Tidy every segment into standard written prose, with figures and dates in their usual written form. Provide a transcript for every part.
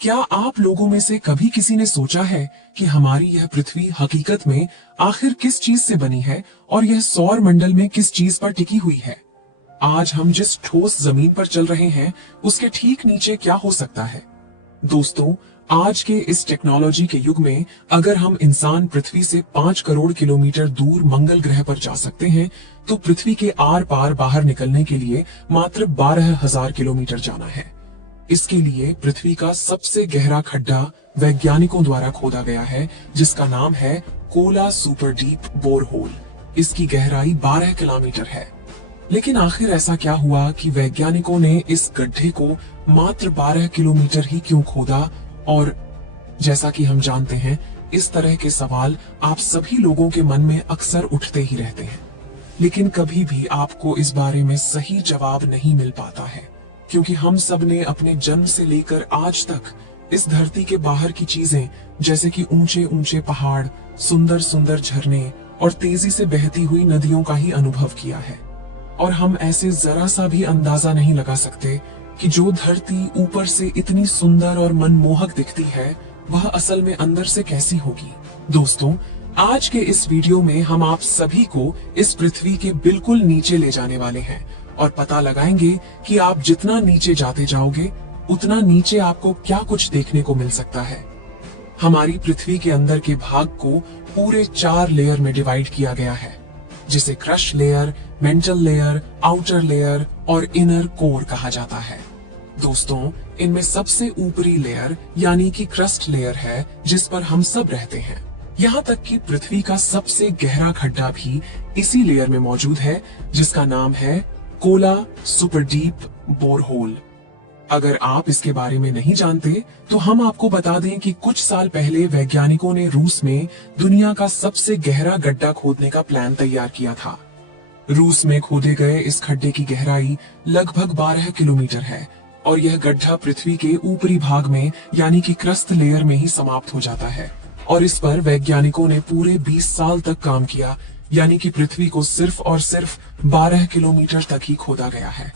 क्या आप लोगों में से कभी किसी ने सोचा है कि हमारी यह पृथ्वी हकीकत में आखिर किस चीज से बनी है और यह सौर मंडल में किस चीज पर टिकी हुई है? आज हम जिस ठोस जमीन पर चल रहे हैं उसके ठीक नीचे क्या हो सकता है? दोस्तों, आज के इस टेक्नोलॉजी के युग में अगर हम इंसान पृथ्वी से 5 करोड़ किलोमीटर दूर मंगल ग्रह पर जा सकते हैं, तो पृथ्वी के आर पार बाहर निकलने के लिए मात्र 12,000 किलोमीटर जाना है। इसके लिए पृथ्वी का सबसे गहरा खड्डा वैज्ञानिकों द्वारा खोदा गया है, जिसका नाम है कोला सुपर डीप बोरहोल। इसकी गहराई 12 किलोमीटर है। लेकिन आखिर ऐसा क्या हुआ कि वैज्ञानिकों ने इस गड्ढे को मात्र 12 किलोमीटर ही क्यों खोदा? और जैसा कि हम जानते हैं, इस तरह के सवाल आप सभी लोगों के मन में अक्सर उठते ही रहते हैं, लेकिन कभी भी आपको इस बारे में सही जवाब नहीं मिल पाता है, क्योंकि हम सब ने अपने जन्म से लेकर आज तक इस धरती के बाहर की चीजें, जैसे कि ऊंचे ऊंचे पहाड़, सुंदर सुंदर झरने और तेजी से बहती हुई नदियों का ही अनुभव किया है। और हम ऐसे जरा सा भी अंदाजा नहीं लगा सकते कि जो धरती ऊपर से इतनी सुंदर और मनमोहक दिखती है, वह असल में अंदर से कैसी होगी। दोस्तों, आज के इस वीडियो में हम आप सभी को इस पृथ्वी के बिल्कुल नीचे ले जाने वाले हैं और पता लगाएंगे कि आप जितना नीचे जाते जाओगे, उतना नीचे आपको क्या कुछ देखने को मिल सकता है। हमारी पृथ्वी के अंदर के भाग को पूरे 4 लेयर में डिवाइड किया गया है, जिसे crust layer, mental layer, outer layer और इनर कोर कहा जाता है। दोस्तों, इनमें सबसे ऊपरी लेयर यानी कि क्रस्ट लेयर है, जिस पर हम सब रहते हैं। यहाँ तक कि पृथ्वी का सबसे गहरा खड्डा भी इसी लेयर में मौजूद है, जिसका नाम है कोला सुपर डीप बोरहोल। अगर आप इसके बारे में नहीं जानते, तो हम आपको बता दें कि कुछ साल पहले वैज्ञानिकों ने रूस में दुनिया का सबसे गहरा गड्ढा खोदने का प्लान तैयार किया था। रूस में खोदे गए इस खड्डे की गहराई लगभग 12 किलोमीटर है और यह गड्ढा पृथ्वी के ऊपरी भाग में यानी कि क्रस्ट लेयर में ही समाप्त हो जाता है। और इस पर वैज्ञानिकों ने पूरे 20 साल तक काम किया, यानी कि पृथ्वी को सिर्फ और सिर्फ 12 किलोमीटर तक ही खोदा गया है।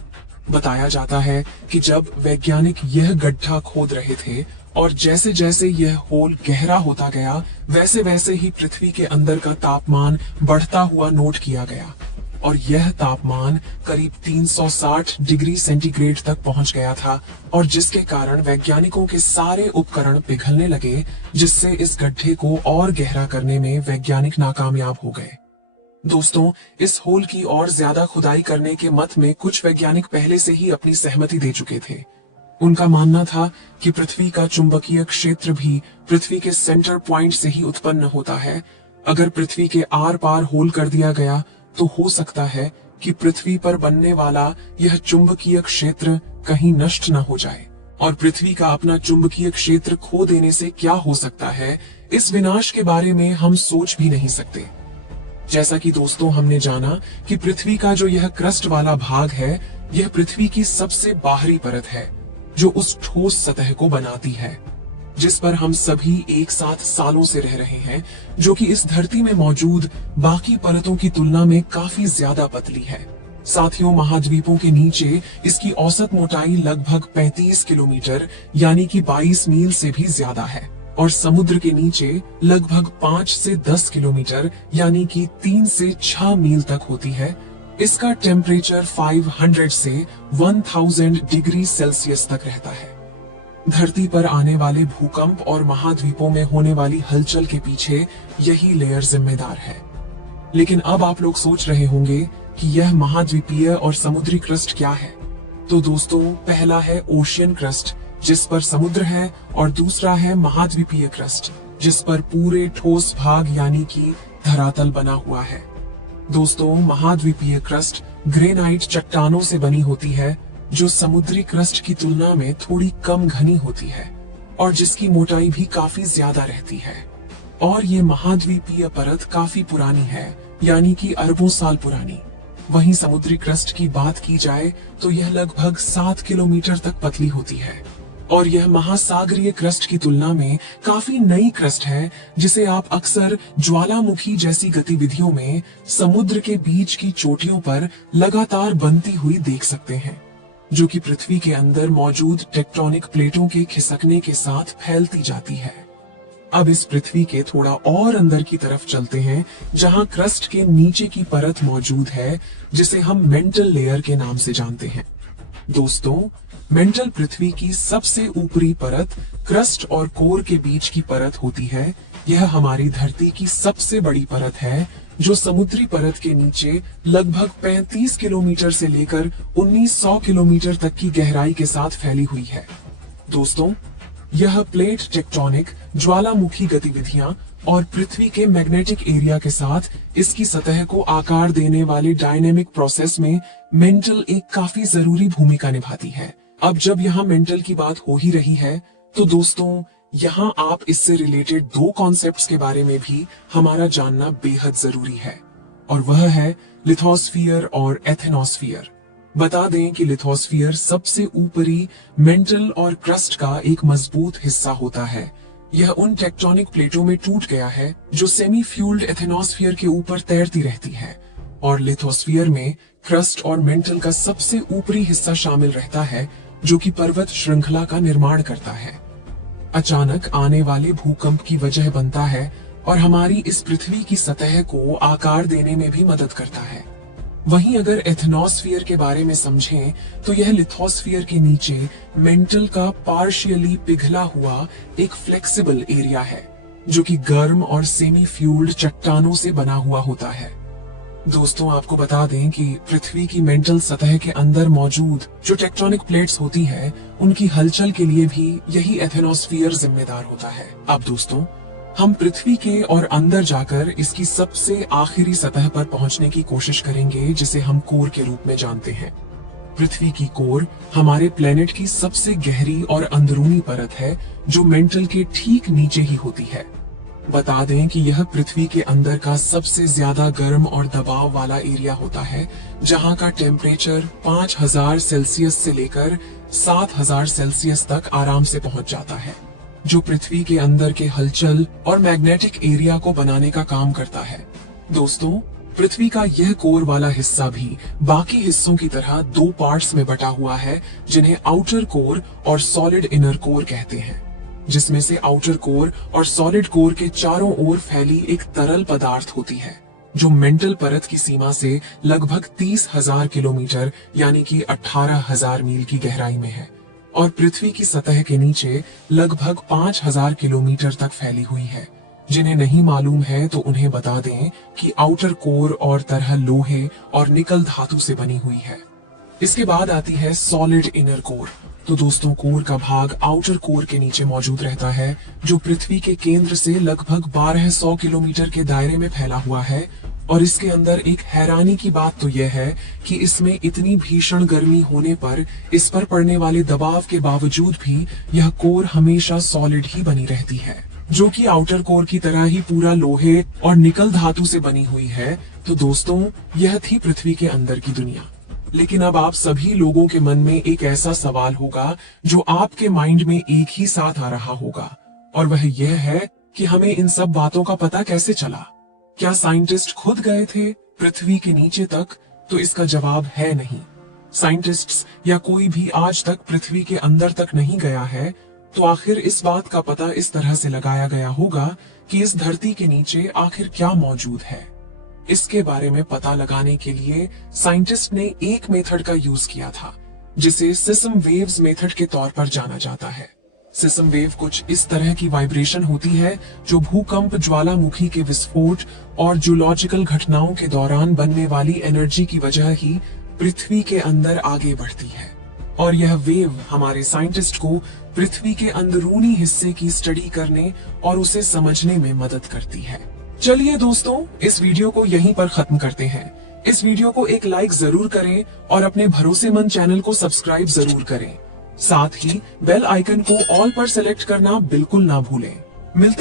बताया जाता है कि जब वैज्ञानिक यह गड्ढा खोद रहे थे और जैसे जैसे यह होल गहरा होता गया, वैसे वैसे ही पृथ्वी के अंदर का तापमान बढ़ता हुआ नोट किया गया और यह तापमान करीब 360 डिग्री सेंटीग्रेड तक पहुंच गया था, और जिसके कारण वैज्ञानिकों के सारे उपकरण पिघलने लगे, जिससे इस गड्ढे को और गहरा करने में वैज्ञानिक नाकामयाब हो गए। दोस्तों, इस होल की और ज्यादा खुदाई करने के मत में कुछ वैज्ञानिक पहले से ही अपनी सहमति दे चुके थे। उनका मानना था कि पृथ्वी का चुंबकीय क्षेत्र भी पृथ्वी के सेंटर पॉइंट से ही उत्पन्न होता है। अगर पृथ्वी के आर पार होल कर दिया गया, तो हो सकता है कि पृथ्वी पर बनने वाला यह चुंबकीय क्षेत्र कहीं नष्ट न हो जाए। और पृथ्वी का अपना चुंबकीय क्षेत्र खो देने से क्या हो सकता है, इस विनाश के बारे में हम सोच भी नहीं सकते। जैसा कि दोस्तों हमने जाना कि पृथ्वी का जो यह क्रस्ट वाला भाग है, यह पृथ्वी की सबसे बाहरी परत है, जो उस ठोस सतह को बनाती है, जिस पर हम सभी एक साथ सालों से रह रहे हैं, जो कि इस धरती में मौजूद बाकी परतों की तुलना में काफी ज्यादा पतली है। साथियों, महाद्वीपों के नीचे इसकी औसत मोटाई लगभग 35 किलोमीटर यानी कि 22 मील से भी ज्यादा है, और समुद्र के नीचे लगभग 5 से 10 किलोमीटर यानी कि 3 से 6 मील तक होती है। इसका टेम्परेचर 500 से 1000 डिग्री सेल्सियस तक रहता है। धरती पर आने वाले भूकंप और महाद्वीपों में होने वाली हलचल के पीछे यही लेयर जिम्मेदार है। लेकिन अब आप लोग सोच रहे होंगे कि यह महाद्वीपीय और समुद्री क्रस्ट क्या है? तो दोस्तों, पहला है ओशियन क्रस्ट, जिस पर समुद्र है, और दूसरा है महाद्वीपीय क्रस्ट, जिस पर पूरे ठोस भाग यानी कि धरातल बना हुआ है। दोस्तों, महाद्वीपीय क्रस्ट ग्रेनाइट चट्टानों से बनी होती है, जो समुद्री क्रस्ट की तुलना में थोड़ी कम घनी होती है और जिसकी मोटाई भी काफी ज्यादा रहती है। और ये महाद्वीपीय परत काफी पुरानी है, यानी कि अरबों साल पुरानी। वहीं समुद्री क्रस्ट की बात की जाए तो यह लगभग 7 किलोमीटर तक पतली होती है, और यह महासागरीय क्रस्ट की तुलना में काफी नई क्रस्ट है, जिसे आप अक्सर ज्वालामुखी जैसी गतिविधियों में समुद्र के बीच की चोटियों पर लगातार बनती हुई देख सकते हैं। जो कि पृथ्वी के अंदर मौजूद टेक्टोनिक प्लेटों के खिसकने के साथ फैलती जाती है। अब इस पृथ्वी के थोड़ा और अंदर की तरफ चलते हैं, जहां क्रस्ट के नीचे की परत मौजूद है, जिसे हम मेंटल लेयर के नाम से जानते हैं। दोस्तों, मेंटल पृथ्वी की सबसे ऊपरी परत क्रस्ट और कोर के बीच की परत होती है। यह हमारी धरती की सबसे बड़ी परत है, जो समुद्री परत के नीचे लगभग 35 किलोमीटर से लेकर 1900 किलोमीटर तक की गहराई के साथ फैली हुई है। दोस्तों, यह प्लेट टेक्टोनिक ज्वालामुखी गतिविधियां और पृथ्वी के मैग्नेटिक एरिया के साथ इसकी सतह को आकार देने वाले डायनेमिक प्रोसेस में मेंटल एक काफी जरूरी भूमिका निभाती है। अब जब यहाँ मेंटल की बात हो ही रही है, तो दोस्तों, यहाँ आप इससे रिलेटेड दो कॉन्सेप्ट्स के बारे में भी हमारा जानना बेहद जरूरी है, और वह है लिथोस्फीयर और एथेनोस्फीयर। बता दें कि लिथोस्फीयर सबसे ऊपरी मेंटल और क्रस्ट का एक मजबूत हिस्सा होता है। यह उन टेक्टोनिक प्लेटों में टूट गया है जो सेमी फ्यूल्ड एथेनोस्फीयर के ऊपर तैरती रहती है, और लिथोस्फीयर में क्रस्ट और मेंटल का सबसे ऊपरी हिस्सा शामिल रहता है, जो कि पर्वत श्रृंखला का निर्माण करता है। अचानक आने वाले भूकंप की वजह बनता है और हमारी इस पृथ्वी की सतह को आकार देने में भी मदद करता है। वहीं अगर एथेनोस्फीयर के बारे में समझें, तो यह लिथोस्फीयर के नीचे मेंटल का पार्शियली पिघला हुआ एक फ्लेक्सिबल एरिया है, जो कि गर्म और सेमी फ्यूल्ड चट्टानों से बना हुआ होता है। दोस्तों, आपको बता दें कि पृथ्वी की मेंटल सतह के अंदर मौजूद जो टेक्टोनिक प्लेट्स होती हैं, उनकी हलचल के लिए भी यही एथेनोस्फीयर जिम्मेदार होता है। अब दोस्तों, हम पृथ्वी के और अंदर जाकर इसकी सबसे आखिरी सतह पर पहुंचने की कोशिश करेंगे, जिसे हम कोर के रूप में जानते हैं। पृथ्वी की कोर हमारे प्लेनेट की सबसे गहरी और अंदरूनी परत है, जो मेंटल के ठीक नीचे ही होती है। बता दें कि यह पृथ्वी के अंदर का सबसे ज्यादा गर्म और दबाव वाला एरिया होता है, जहां का टेम्परेचर 5000 सेल्सियस से लेकर 7000 सेल्सियस तक आराम से पहुंच जाता है, जो पृथ्वी के अंदर के हलचल और मैग्नेटिक एरिया को बनाने का काम करता है। दोस्तों, पृथ्वी का यह कोर वाला हिस्सा भी बाकी हिस्सों की तरह दो पार्ट्स में बटा हुआ है, जिन्हें आउटर कोर और सॉलिड इनर कोर कहते हैं, जिसमें से आउटर कोर और सॉलिड कोर के चारों ओर फैली एक तरल पदार्थ होती है, जो मेंटल परत की सीमा से लगभग 30,000 किलोमीटर यानी कि 18,000 मील की गहराई में है, और पृथ्वी की सतह के नीचे लगभग 5,000 किलोमीटर तक फैली हुई है। जिन्हें नहीं मालूम है तो उन्हें बता दें कि आउटर कोर और तरह लोहे और निकल धातु से बनी हुई है। इसके बाद आती है सॉलिड इनर कोर। तो दोस्तों, कोर का भाग आउटर कोर के नीचे मौजूद रहता है, जो पृथ्वी के केंद्र से लगभग 1200 किलोमीटर के दायरे में फैला हुआ है। और इसके अंदर एक हैरानी की बात तो यह है कि इसमें इतनी भीषण गर्मी होने पर इस पर पड़ने वाले दबाव के बावजूद भी यह कोर हमेशा सॉलिड ही बनी रहती है, जो कि आउटर कोर की तरह ही पूरा लोहे और निकल धातु से बनी हुई है। तो दोस्तों, यह थी पृथ्वी के अंदर की दुनिया। लेकिन अब आप सभी लोगों के मन में एक ऐसा सवाल होगा जो आपके माइंड में एक ही साथ आ रहा होगा, और वह यह है कि हमें इन सब बातों का पता कैसे चला। क्या साइंटिस्ट खुद गए थे पृथ्वी के नीचे तक? तो इसका जवाब है नहीं। साइंटिस्ट्स या कोई भी आज तक पृथ्वी के अंदर तक नहीं गया है। तो आखिर इस बात का पता इस तरह से लगाया गया होगा कि इस धरती के नीचे आखिर क्या मौजूद है। इसके बारे में पता लगाने के लिए साइंटिस्ट ने एक मेथड का यूज किया था, जिसे सिस्म वेव्स मेथड के तौर पर जाना जाता है। सिस्म वेव कुछ इस तरह की वाइब्रेशन होती है जो भूकंप, ज्वालामुखी के विस्फोट और जूलॉजिकल घटनाओं के दौरान बनने वाली एनर्जी की वजह ही पृथ्वी के अंदर आगे बढ़ती है। और यह वेव हमारे साइंटिस्ट को पृथ्वी के अंदरूनी हिस्से की स्टडी करने और उसे समझने में मदद करती है। चलिए दोस्तों, इस वीडियो को यहीं पर खत्म करते हैं। इस वीडियो को एक लाइक जरूर करें और अपने भरोसेमंद चैनल को सब्सक्राइब जरूर करें। साथ ही बेल आइकन को ऑल पर सेलेक्ट करना बिल्कुल ना भूलें। मिलते